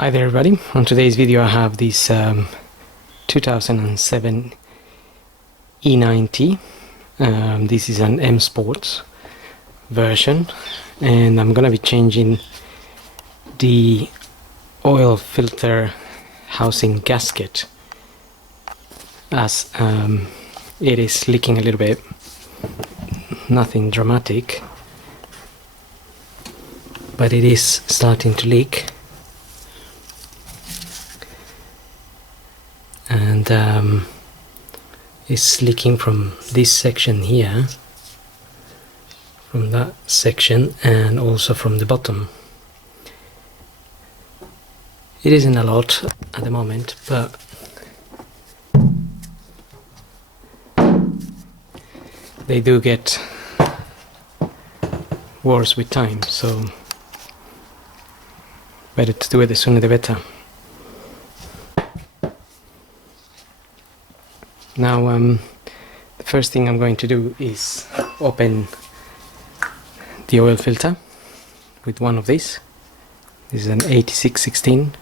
Hi there everybody, on today's video I have this 2007 E90. This is an msport version and I'm gonna be changing the oil filter housing gasket as it is leaking a little bit. Nothing dramatic, but it is starting to leak. And it's leaking from this section here, from that section, and also from the bottom. It isn't a lot at the moment, but they do get worse with time, so better to do it the sooner the better. Now the first thing I'm going to do is open the oil filter with one of these. This is an 8616.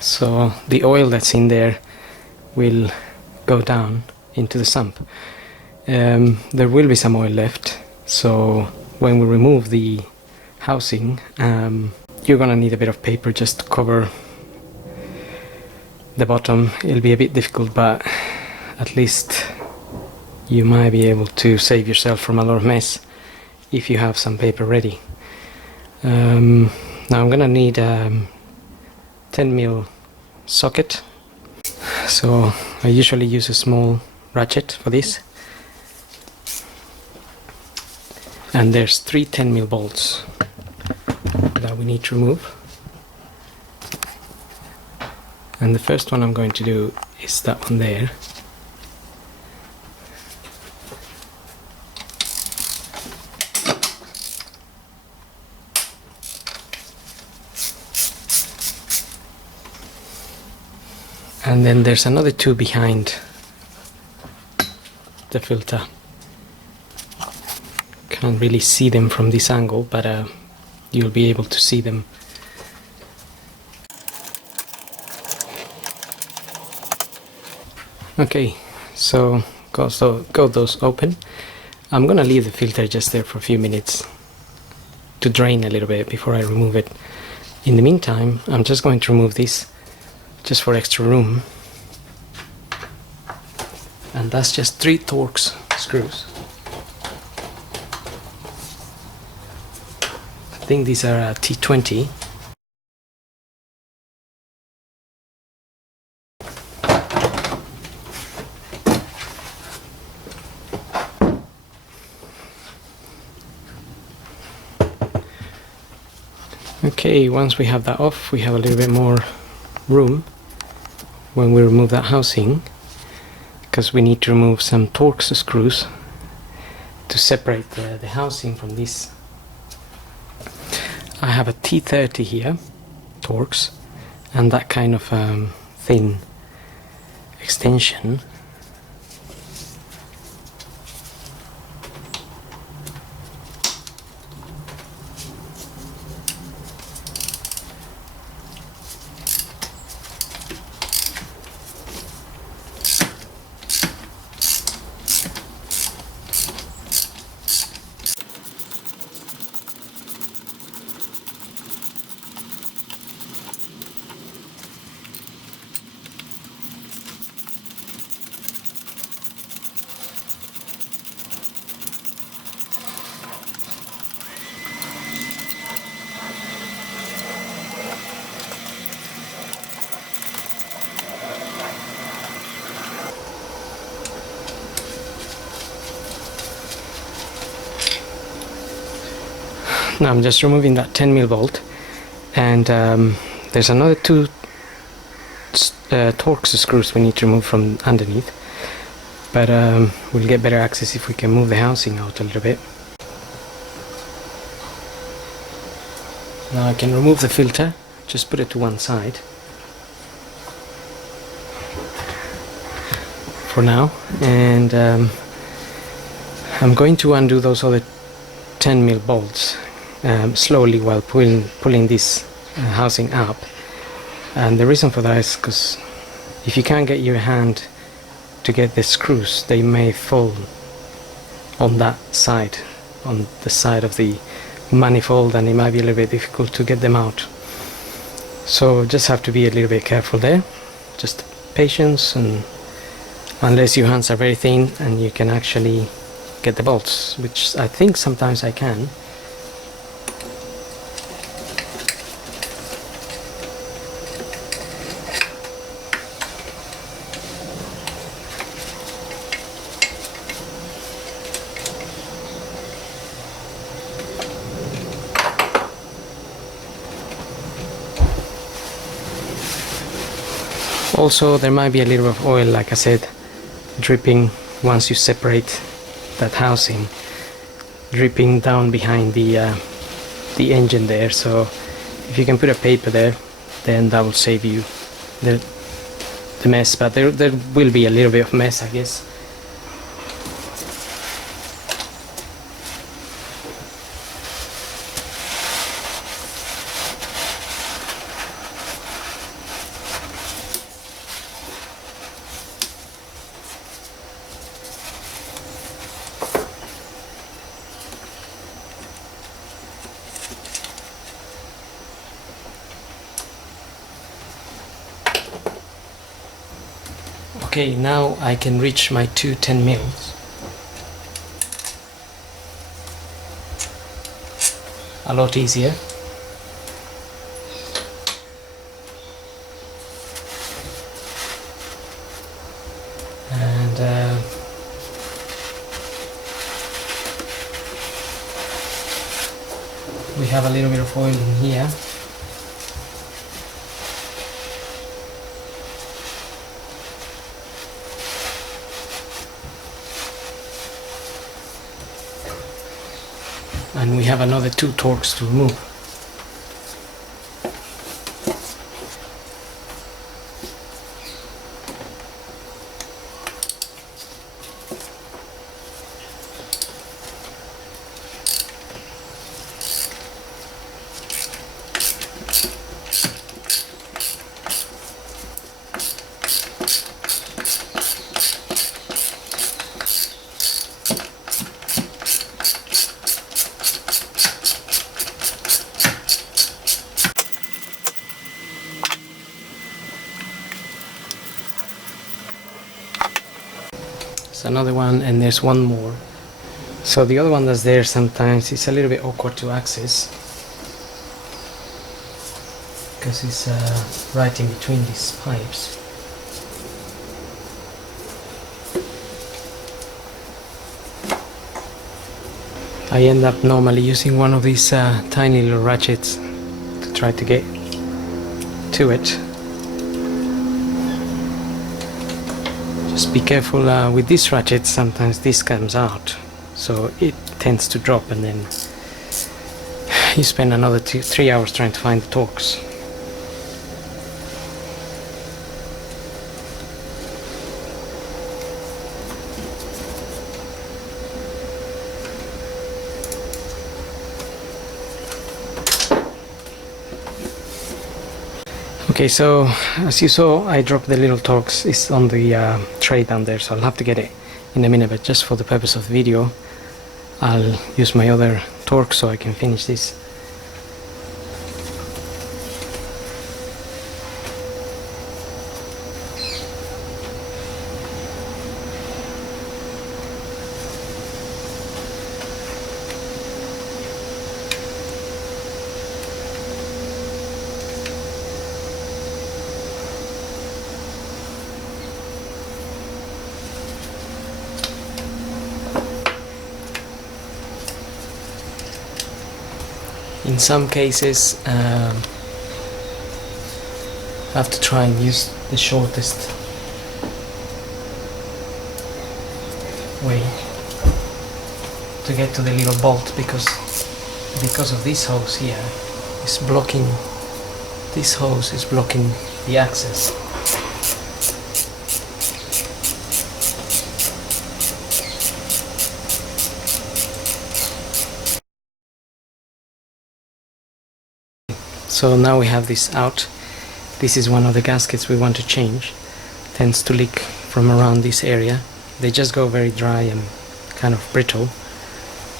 So the oil that's in there will go down into the sump. There will be some oil left, so when we remove the housing, you're gonna need a bit of paper just to cover the bottom. It'll be a bit difficult, but at least you might be able to save yourself from a lot of mess if you have some paper ready. Now I'm gonna need 10mm socket, so I usually use a small ratchet for this, and there's three 10mm bolts that we need to remove, and the first one I'm going to do is that one there. And then there's another two behind the filter. Can't really see them from this angle, but you'll be able to see them. Okay, so got those open. I'm gonna leave the filter just there for a few minutes to drain a little bit before I remove it. In the meantime, I'm just going to remove this just for extra room, and that's just 3 Torx screws. I think these are T20. Okay, once we have that off, we have a little bit more room when we remove that housing, because we need to remove some Torx screws to separate the housing from this. I have a T30 here, Torx, and that kind of thin extension. Now I'm just removing that 10mm bolt, and there's another 2 Torx screws we need to remove from underneath. but we'll get better access if we can move the housing out a little bit. Now I can remove the filter, just put it to one side for now, and I'm going to undo those other 10mm bolts slowly while pulling this housing up. And the reason for that is because if you can't get your hand to get the screws, they may fall on that side, on the side of the manifold, and it might be a little bit difficult to get them out. So just have to be a little bit careful there. Just patience, and unless your hands are very thin and you can actually get the bolts, which I think sometimes I can. Also, there might be a little of oil, like I said, dripping once you separate that housing, dripping down behind the engine there. So if you can put a paper there, then that will save you the mess. But there will be a little bit of mess, I guess. Okay, now I can reach my two 10mm. A lot easier. And we have a little bit of oil in here. And we have another 2 torques to remove. Another one, and there's one more. So the other one that's there, sometimes it's a little bit awkward to access because it's right in between these pipes. I end up normally using one of these tiny little ratchets to try to get to it. Just be careful with this ratchet, sometimes this comes out, so it tends to drop, and then you spend another 2-3 hours trying to find the torques. Okay, so as you saw, I dropped the little torques. It's on the tray down there, so I'll have to get it in a minute, but just for the purpose of the video I'll use my other torque so I can finish this. In some cases I have to try and use the shortest way to get to the little bolt, because of this hose here is blocking, this hose is blocking the access. So now we have this out. This is one of the gaskets we want to change. Tends to leak from around this area. They just go very dry and kind of brittle.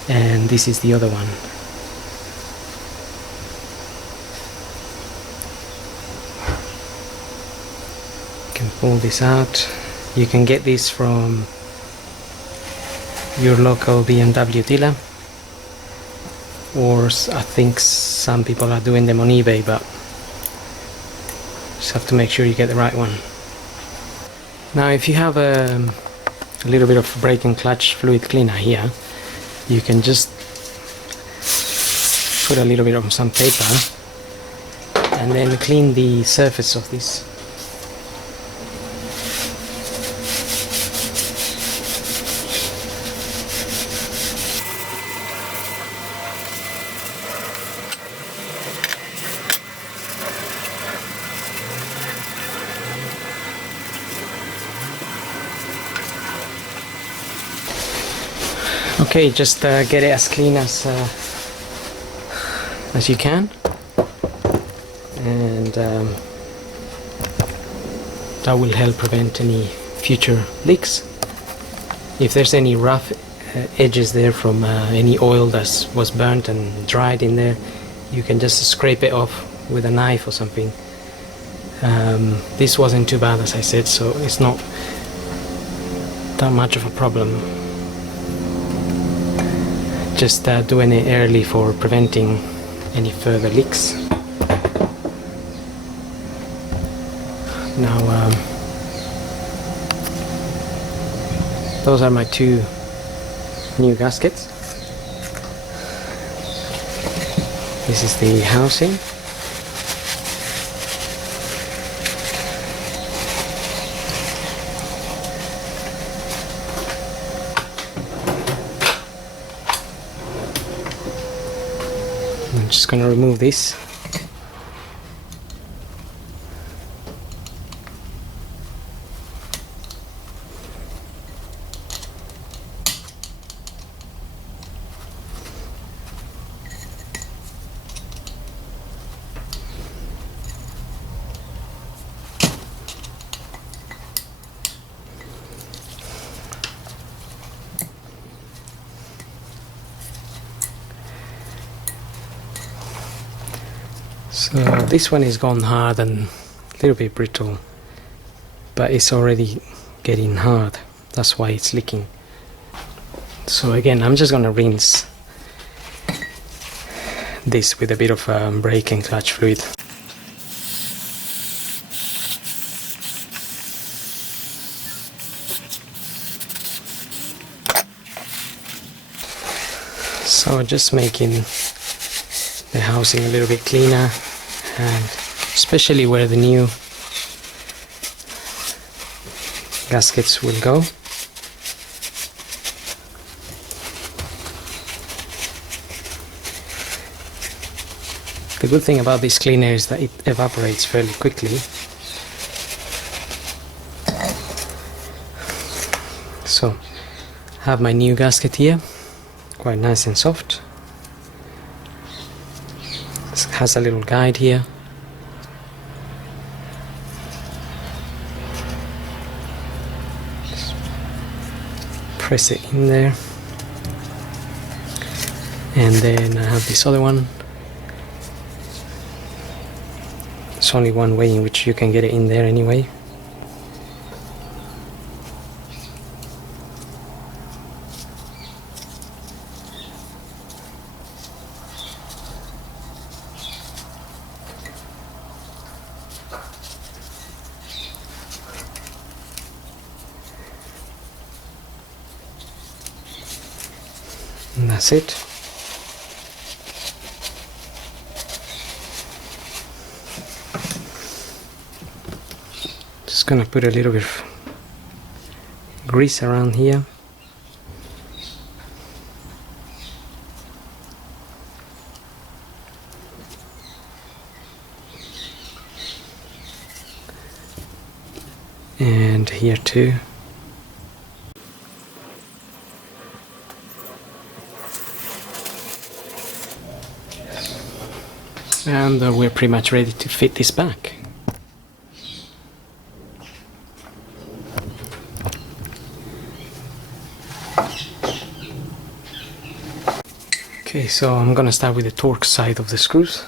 And this is the other one. You can pull this out. You can get this from your local BMW dealer, or I think some people are doing them on eBay, but just have to make sure you get the right one. Now if you have a little bit of brake and clutch fluid cleaner here, you can just put a little bit of some paper and then clean the surface of this. Okay, just get it as clean as you can, and that will help prevent any future leaks. If there's any rough edges there from any oil that was burnt and dried in there, you can just scrape it off with a knife or something. This wasn't too bad, as I said, so it's not that much of a problem. Just doing it early for preventing any further leaks. Now those are my two new gaskets. This is the housing. I'm just going to remove this. So this one is gone hard and a little bit brittle, but it's already getting hard. That's why it's leaking. So again, I'm just gonna rinse this with a bit of brake and clutch fluid. So just making the housing a little bit cleaner, and especially where the new gaskets will go. The good thing about this cleaner is that it evaporates fairly quickly. So I have my new gasket here, quite nice and soft. It has a little guide here. Just press it in there. And then I have this other one. There's only one way in which you can get it in there anyway. And that's it. Just gonna put a little bit of grease around here. and here too. And we're pretty much ready to fit this back. Okay, so I'm gonna start with the torque side of the screws.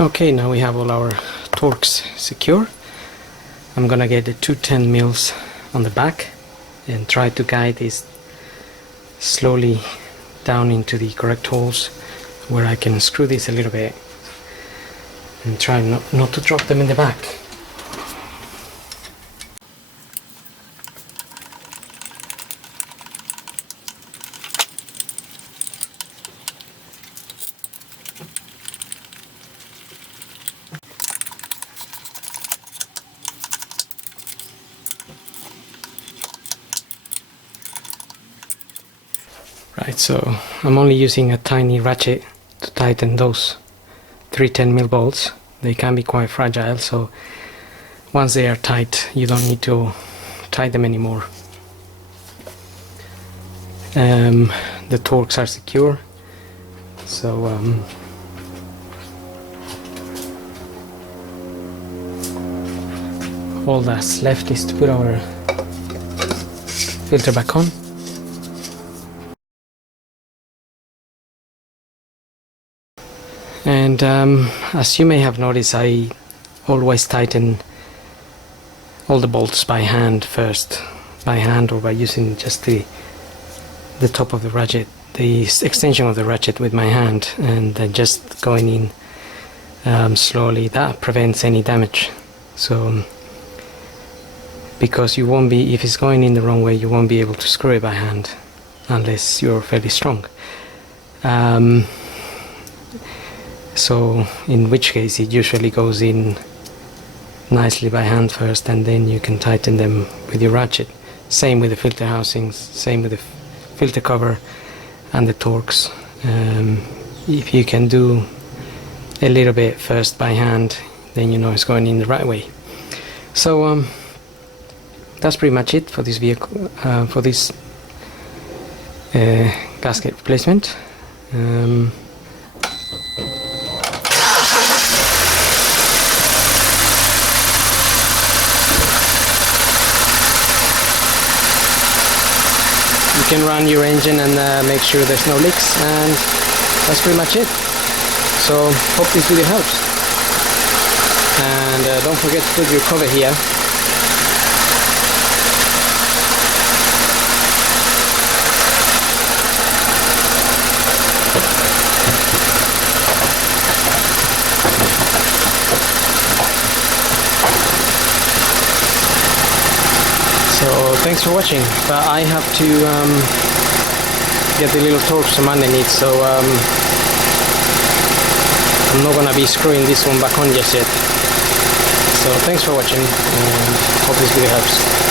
Okay, now we have all our torques secure. I'm gonna get the two 10 mils on the back and try to guide this slowly down into the correct holes where I can screw this a little bit and try not to drop them in the back. Right, so I'm only using a tiny ratchet to tighten those 3 10mm bolts. They can be quite fragile, so once they are tight you don't need to tie them anymore. The torques are secure, so all that's left is to put our filter back on. And as you may have noticed, I always tighten all the bolts by hand first, by hand or by using just the top of the ratchet, the extension of the ratchet with my hand, and then just going in slowly. That prevents any damage. So because you won't be, if it's going in the wrong way, you won't be able to screw it by hand unless you're fairly strong. So in which case it usually goes in nicely by hand first, and then you can tighten them with your ratchet. Same with the filter housings, same with the filter cover and the torques. If you can do a little bit first by hand, then you know it's going in the right way. So that's pretty much it for this vehicle, for this gasket replacement. You can run your engine and make sure there's no leaks, and that's pretty much it. So hope this video helps, and don't forget to put your cover here. So thanks for watching, but I have to get the little torques from underneath, so I'm not gonna be screwing this one back on just yet. So thanks for watching, and hope this video helps.